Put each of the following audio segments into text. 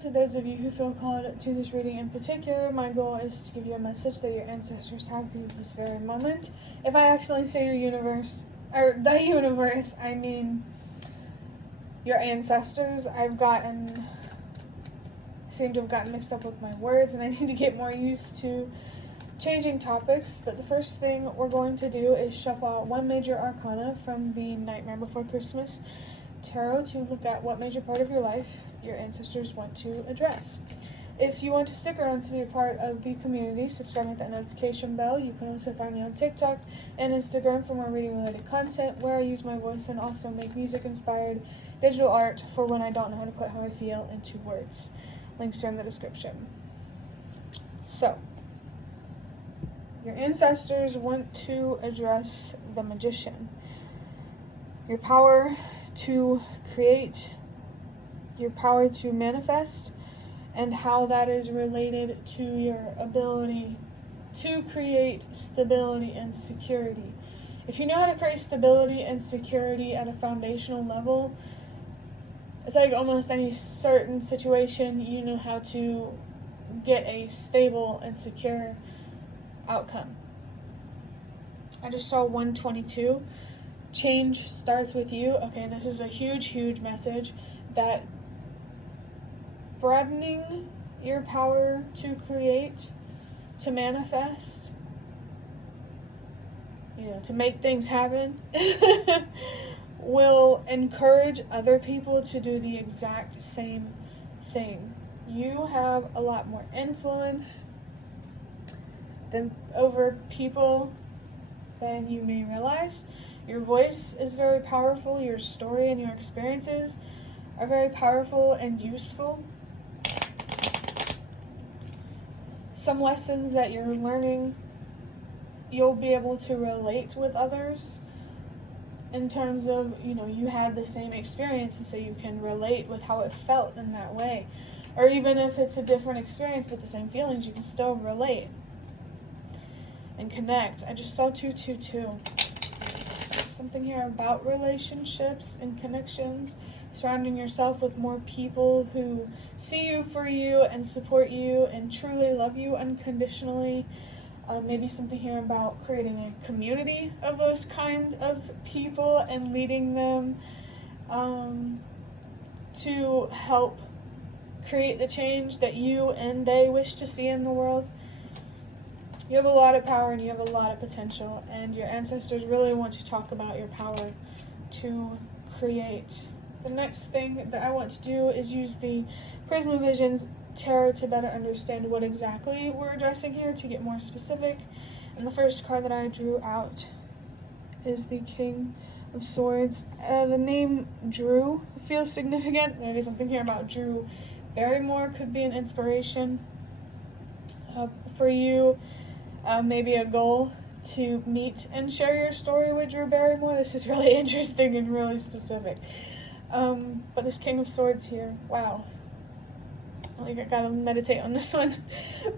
to those of you who feel called to this reading in particular, my goal is to give you a message that your ancestors have for you this very moment. If I accidentally say your universe, or the universe, I mean your ancestors. Seem to have gotten mixed up with my words, and I need to get more used to changing topics. But the first thing we're going to do is shuffle out one major arcana from the Nightmare Before Christmas tarot to look at what major part of your life your ancestors want to address. If you want to stick around to be a part of the community, subscribe with that notification bell. You can also find me on TikTok and Instagram for more reading related content, where I use my voice and also make music inspired digital art for when I don't know how to put how I feel into words. Links are in the description. So, your ancestors want to address the Magician. Your power to create, your power to manifest, and how that is related to your ability to create stability and security. If you know how to create stability and security at a foundational level, it's like almost any certain situation, you know how to get a stable and secure outcome. I just saw 122. Change starts with you. Okay, this is a huge, huge message that broadening your power to create, to manifest, to make things happen will encourage other people to do the exact same thing. You have a lot more influence over people than you may realize. Your voice is very powerful. Your story and your experiences are very powerful and useful. Some lessons that you're learning, you'll be able to relate with others in terms of, you had the same experience, and so you can relate with how it felt in that way. Or even if it's a different experience but the same feelings, you can still relate and connect. I just saw 222. Something here about relationships and connections, surrounding yourself with more people who see you for you and support you and truly love you unconditionally. Maybe something here about creating a community of those kind of people and leading them to help create the change that you and they wish to see in the world. You have a lot of power and you have a lot of potential, and your ancestors really want to talk about your power to create. The next thing that I want to do is use the Prisma Visions Tarot to better understand what exactly we're addressing here, to get more specific. And the first card that I drew out is the King of Swords. The name Drew feels significant. Maybe something here about Drew Barrymore could be an inspiration for you. Maybe a goal to meet and share your story with Drew Barrymore. This is really interesting and really specific. But this King of Swords here, wow. I gotta meditate on this one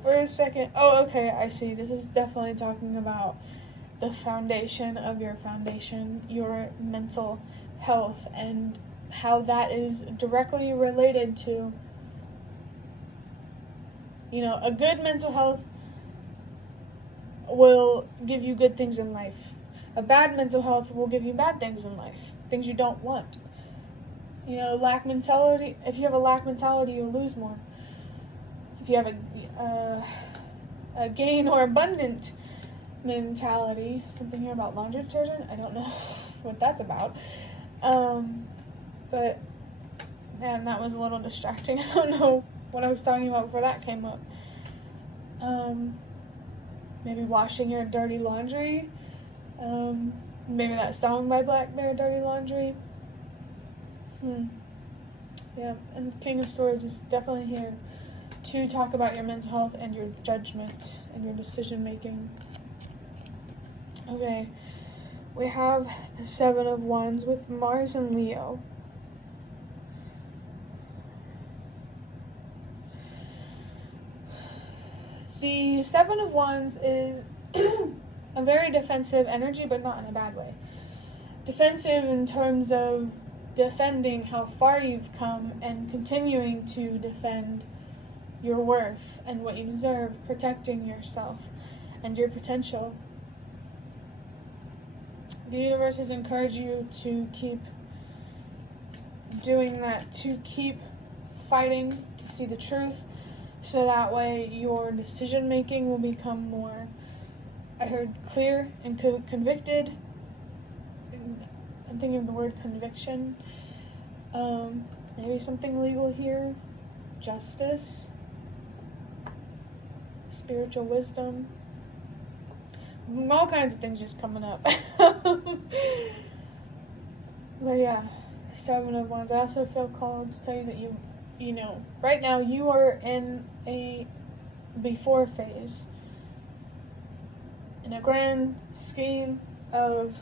for a second. Oh, okay, I see. This is definitely talking about the foundation of your foundation, your mental health, and how that is directly related to, a good mental health will give you good things in life. A bad mental health will give you bad things in life, things you don't want. Lack mentality. If you have a lack mentality, you'll lose more. If you have a gain or abundant mentality, something here about laundry detergent, I don't know what that's about. But man, that was a little distracting. I don't know what I was talking about before that came up. Maybe washing your dirty laundry. Maybe that song by Black Bear, Dirty Laundry. Yeah, and the King of Swords is definitely here to talk about your mental health and your judgment and your decision making. Okay, we have the Seven of Wands with Mars and Leo. The Seven of Wands is a very defensive energy, but not in a bad way. Defensive in terms of defending how far you've come and continuing to defend your worth and what you deserve, protecting yourself and your potential. The universe has encouraged you to keep doing that, to keep fighting to see the truth, so that way your decision making will become more, I heard, clear and convicted. I'm thinking of the word conviction. Maybe something legal here. Justice. Spiritual wisdom. All kinds of things just coming up. But yeah, 7 of Wands. I also feel called to tell you that you know, right now you are in a before phase, in a grand scheme of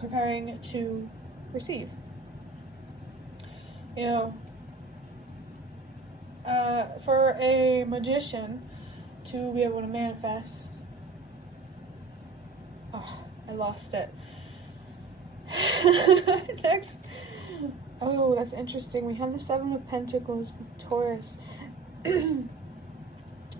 preparing to receive. You know, for a magician to be able to manifest. Oh, I lost it. Next. Oh, that's interesting. We have the 7 of Pentacles with Taurus.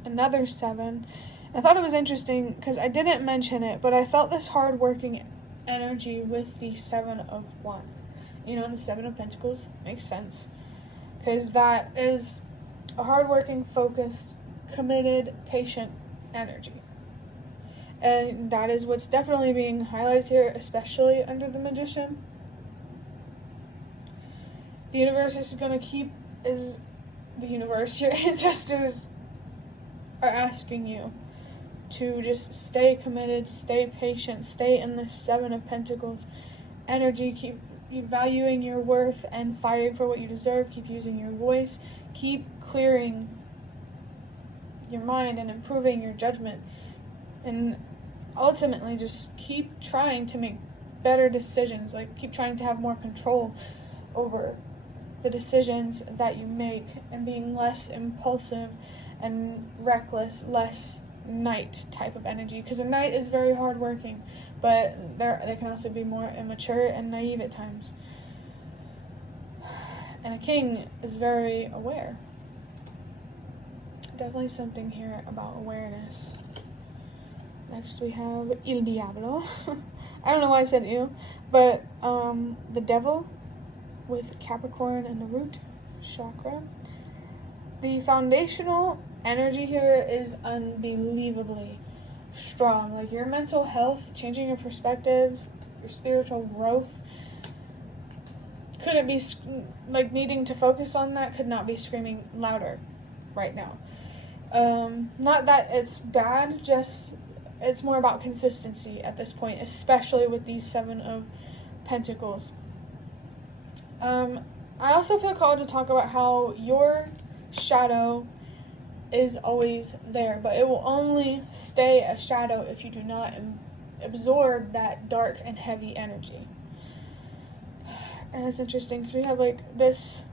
Another 7. I thought it was interesting because I didn't mention it, but I felt this hard-working energy with the 7 of Wands. You know, and the 7 of Pentacles makes sense because that is a hard-working, focused, committed, patient energy. And that is what's definitely being highlighted here, especially under the Magician. The universe is going to your ancestors are asking you to just stay committed, stay patient, stay in the 7 of Pentacles energy, keep valuing your worth and fighting for what you deserve, keep using your voice, keep clearing your mind and improving your judgment, and ultimately just keep trying to make better decisions, like keep trying to have more control over the decisions that you make and being less impulsive and reckless, less knight type of energy, because a knight is very hardworking, but they can also be more immature and naive at times. And a king is very aware. Definitely something here about awareness. Next we have Il Diablo. I don't know why I said il, but the devil with Capricorn and the root chakra. The foundational energy here is unbelievably strong. Like your mental health, changing your perspectives, your spiritual growth couldn't be, like, needing to focus on that could not be screaming louder right now. Not that it's bad, just it's more about consistency at this point, especially with these 7 of Pentacles. I also feel called to talk about how your shadow is always there, but it will only stay a shadow if you do not absorb that dark and heavy energy. And it's interesting because we have like this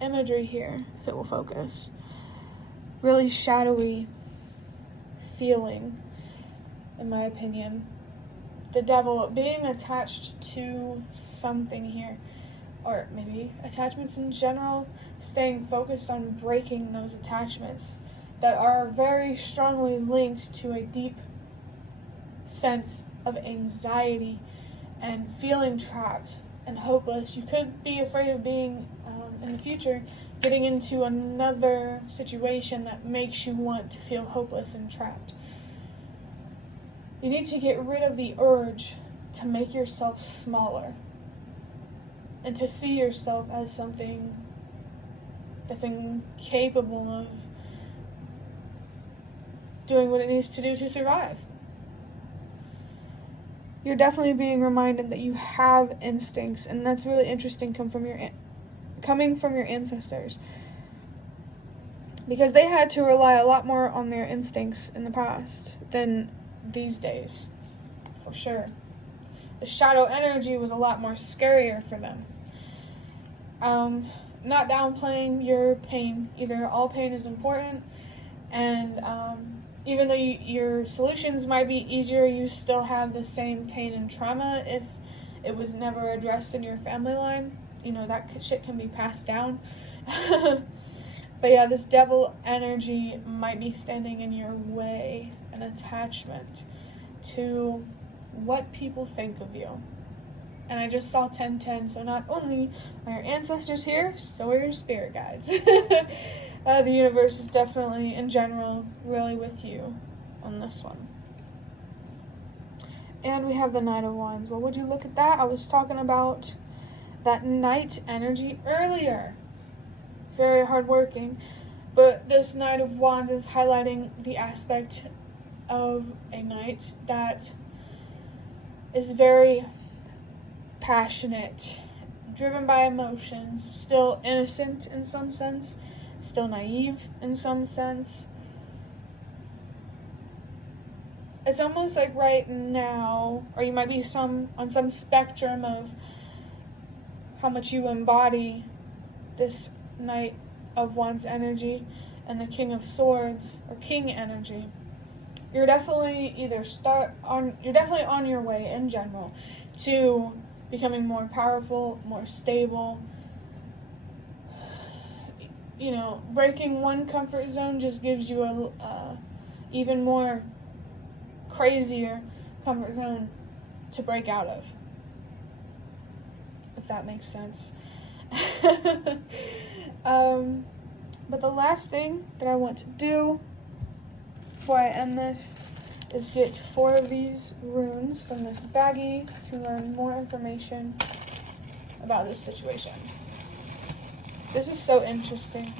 imagery here, if it will focus. Really shadowy feeling, in my opinion. The devil being attached to something here, or maybe attachments in general, staying focused on breaking those attachments that are very strongly linked to a deep sense of anxiety and feeling trapped and hopeless. You could be afraid of being, in the future, getting into another situation that makes you want to feel hopeless and trapped. You need to get rid of the urge to make yourself smaller and to see yourself as something that's incapable of doing what it needs to do to survive. You're definitely being reminded that you have instincts, and that's really interesting coming from your ancestors, because they had to rely a lot more on their instincts in the past than these days, for sure. The shadow energy was a lot more scarier for them. Not downplaying your pain either. All pain is important, and even though your solutions might be easier, you still have the same pain and trauma if it was never addressed in your family line. that shit can be passed down. But yeah, this devil energy might be standing in your way, an attachment to what people think of you. And I just saw 1010, so not only are your ancestors here, so are your spirit guides. The universe is definitely, in general, really with you on this one. And we have the Knight of Wands. Well, would you look at that? I was talking about that Knight energy earlier. Very hardworking. But this Knight of Wands is highlighting the aspect of a knight that is very passionate, driven by emotions, still innocent in some sense, still naive in some sense. It's almost like right now, or you might be on some spectrum of how much you embody this Knight of Wands energy and the King of Swords or King energy. You're definitely you're definitely on your way in general to becoming more powerful, more stable. Breaking one comfort zone just gives you a even more crazier comfort zone to break out of, if that makes sense. But the last thing that I want to do before I end this is get 4 of these runes from this baggie to learn more information about this situation. This is so interesting.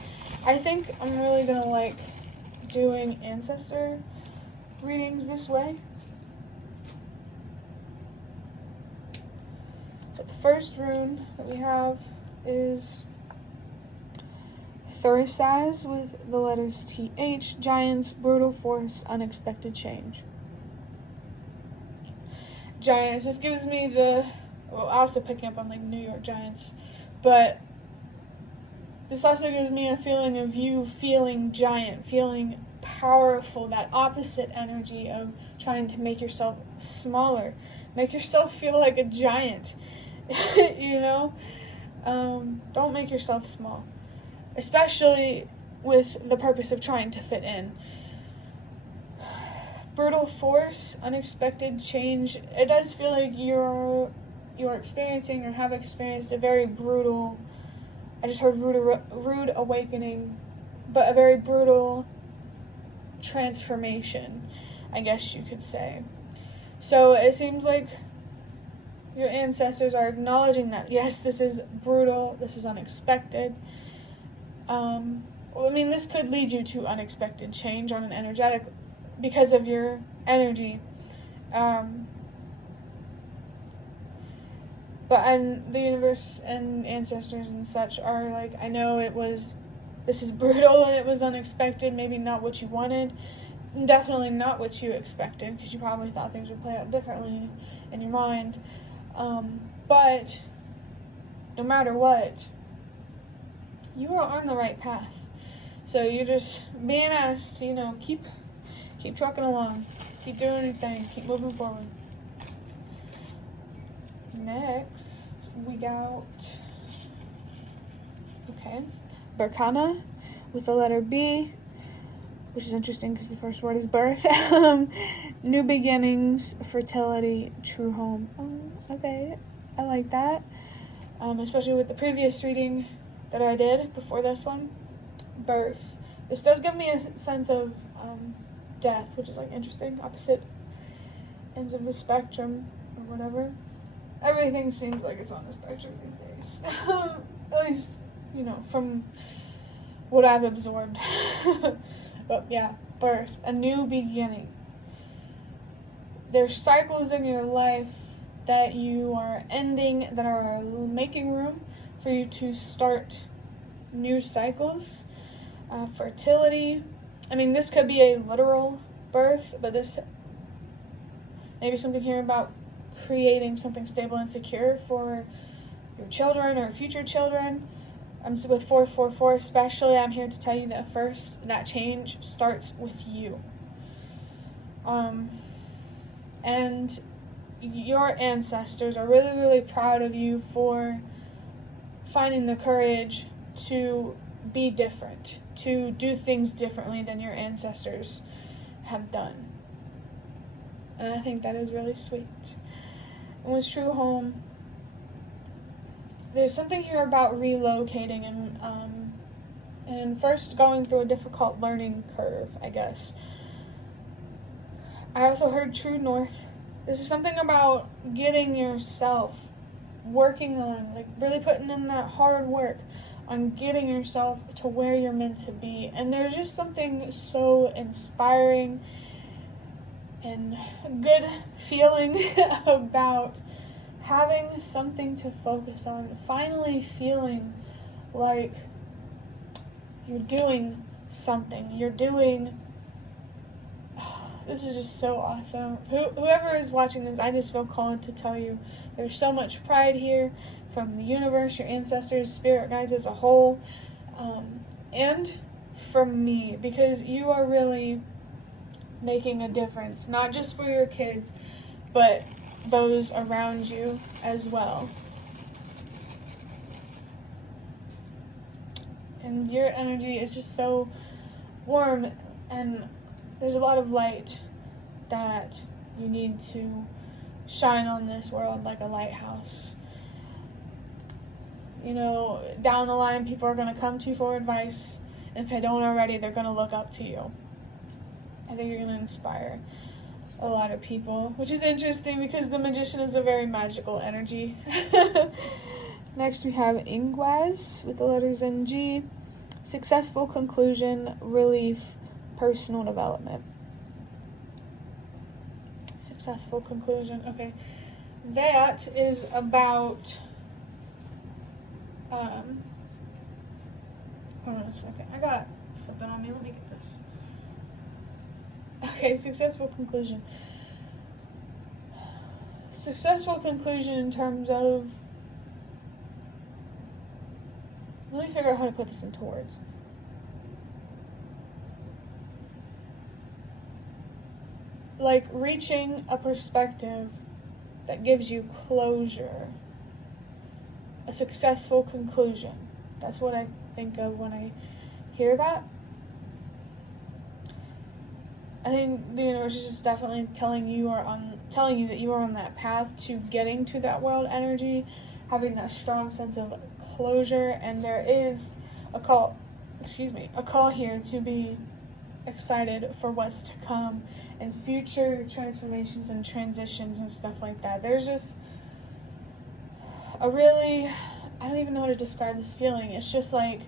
I think I'm really gonna like doing ancestor readings this way. But the first rune that we have is Thurisaz with the letters TH, Giants, Brutal Force, Unexpected Change. Giants, this gives me also picking up on like New York Giants, but this also gives me a feeling of you feeling giant, feeling powerful, that opposite energy of trying to make yourself smaller, make yourself feel like a giant, don't make yourself small. Especially with the purpose of trying to fit in. Brutal force, unexpected change. It does feel like you're experiencing or have experienced a very brutal, I just heard rude awakening, but a very brutal transformation, I guess you could say. So it seems like your ancestors are acknowledging that, yes, this is brutal, this is unexpected. This could lead you to unexpected change on an energetic, because of your energy. But the universe and ancestors and such are like, I know this is brutal and it was unexpected, maybe not what you wanted, definitely not what you expected, because you probably thought things would play out differently in your mind. But no matter what, you are on the right path. So you're just being asked, keep trucking along, keep doing your thing, keep moving forward. Next, we got, Berkana with the letter B, which is interesting because the first word is birth. New beginnings, fertility, true home. Oh, okay, I like that. Especially with the previous reading that I did before this one, birth. This does give me a sense of death, which is like interesting, opposite ends of the spectrum or whatever. Everything seems like it's on the spectrum these days. At least, from what I've absorbed. But yeah, birth, a new beginning. There's cycles in your life that you are ending that are making room for you to start new cycles. Fertility. This could be a literal birth, but this maybe something here about creating something stable and secure for your children or future children. With 444 especially, I'm here to tell you that first, that change starts with you. And your ancestors are really, really proud of you for finding the courage to be different, to do things differently than your ancestors have done. And I think that is really sweet. And with True Home, there's something here about relocating and first going through a difficult learning curve, I guess. I also heard True North. This is something about getting yourself working on, like really putting in that hard work on getting yourself to where you're meant to be. And there's just something so inspiring and good feeling about having something to focus on, finally feeling like you're doing something. You're doing... This is just so awesome. Whoever is watching this, I just feel called to tell you there's so much pride here from the universe, your ancestors, spirit guides as a whole, and from me, because you are really making a difference, not just for your kids, but those around you as well. And your energy is just so warm, and there's a lot of light that you need to shine on this world like a lighthouse. You know, down the line, people are going to come to you for advice, and if they don't already, they're going to look up to you. I think you're going to inspire a lot of people, which is interesting because the Magician is a very magical energy. Next, we have Ingwaz with the letters NG. Successful conclusion, relief, personal development. Successful conclusion. Okay. That is about... hold on a second. I got something on me. Let me get this. Okay, successful conclusion. Successful conclusion in terms of... Let me figure out how to put this into words. Like reaching a perspective that gives you closure. A successful conclusion. That's what I think of when I hear that. I think the universe is just definitely telling you that you are on that path to getting to that world energy, having that strong sense of closure, and there is a call here to be excited for what's to come and future transformations and transitions and stuff like that. There's just a really, I don't even know how to describe this feeling. It's just like,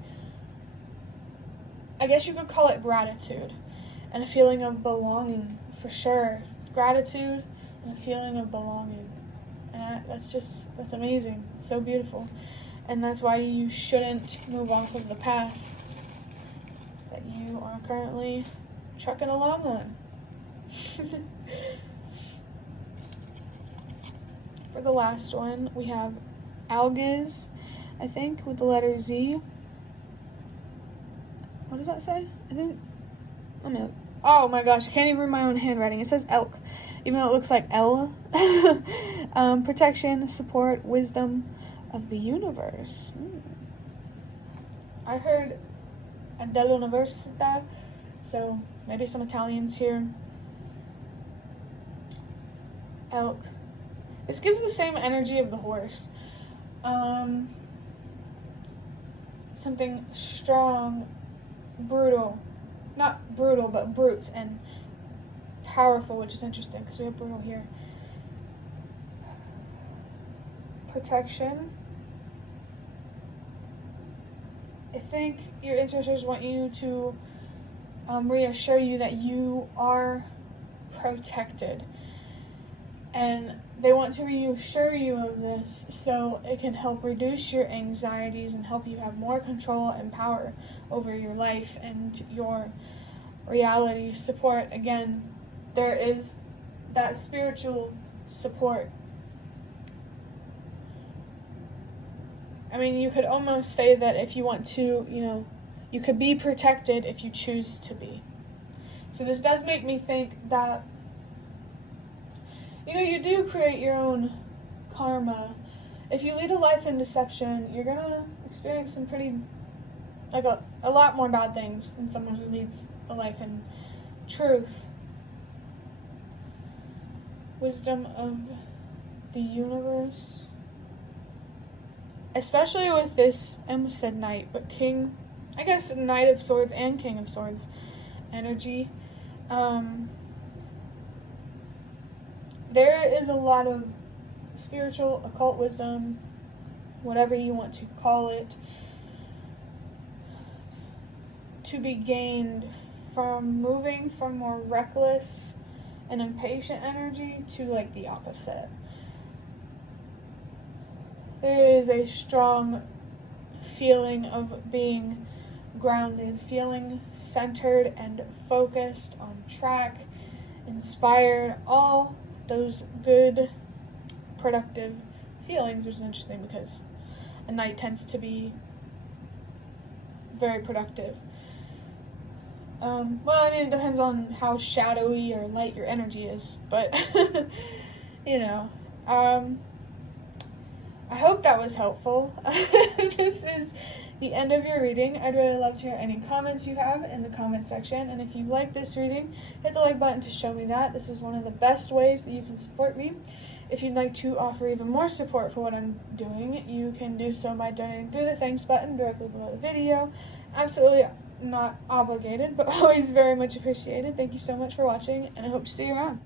I guess you could call it gratitude and a feeling of belonging, for sure. Gratitude and a feeling of belonging. And that's amazing. It's so beautiful. And that's why you shouldn't move off of the path that you are currently trucking along on. For the last one, we have Algiz, I think, with the letter Z. What does that say? Oh my gosh, I can't even read my own handwriting. It says elk, even though it looks like L. Protection, support, wisdom of the universe. I heard dell'università, so maybe some Italians here. Elk. This gives the same energy of the horse. Something strong, brutal. Not brutal, but brute and powerful, which is interesting because we have brutal here. Protection. I think your ancestors want you to reassure you that you are protected. And they want to reassure you of this so it can help reduce your anxieties and help you have more control and power over your life and your reality. Support, again, there is that spiritual support. I mean, you could almost say that if you want to, you could be protected if you choose to be. So this does make me think that you do create your own karma if you lead a life in deception, you're gonna experience some pretty, like a lot more bad things than someone who leads a life in truth. Wisdom of the universe. Especially with this, I almost said knight, but king, I guess Knight of Swords and King of Swords energy. There is a lot of spiritual, occult wisdom, whatever you want to call it, to be gained from moving from more reckless and impatient energy to like the opposite. There is a strong feeling of being grounded, feeling centered and focused, on track, inspired, all those good, productive feelings, which is interesting because a knight tends to be very productive. Well, I mean, it depends on how shadowy or light your energy is, but, you know, I hope that was helpful. This is the end of your reading. I'd really love to hear any comments you have in the comment section, and if you like this reading, hit the like button to show me that. This is one of the best ways that you can support me. If you'd like to offer even more support for what I'm doing, you can do so by donating through the thanks button directly below the video. Absolutely not obligated, but always very much appreciated. Thank you so much for watching, and I hope to see you around.